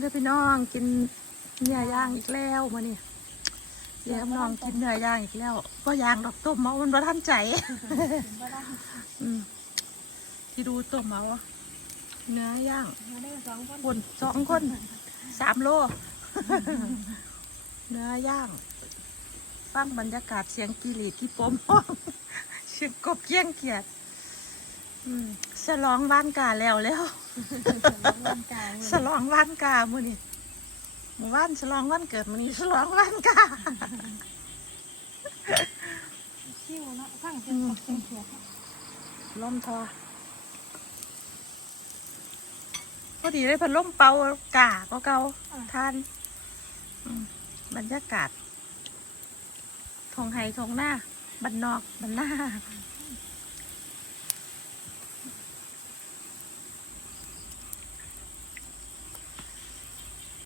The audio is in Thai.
เด้อพี่น้องกินเนื้อย่างอีกแล้วมานี่เดี๋ยวน้องกินเนื้อย่างอีกแล้ว ก็ย่างดอกต้มเมามันบ่ทันใจถึงบ่ได้อืมที่ดูต้มเมาเนื้อย่างมาได้สองคนคนสองคนสามโล เนื้อย่างฟังบรรยากาศเสียงกีรีดที่ปมเสียงกบเกี้ยงเกียดอืมสลองบ้านกาแล้วแล้ว ร่างกาฉลองวันกามื้อนี้หมู่บ้านฉลองวันเกิดมื้อนี้ฉลองวันกาคิวเนาะฟังเป็นกบเป็นเขียดลมทอพอดีได้พัดลมเป่ากาก็เก่าทานบรรยากาศทงไฮทงหน้าบันนอกบันหน้า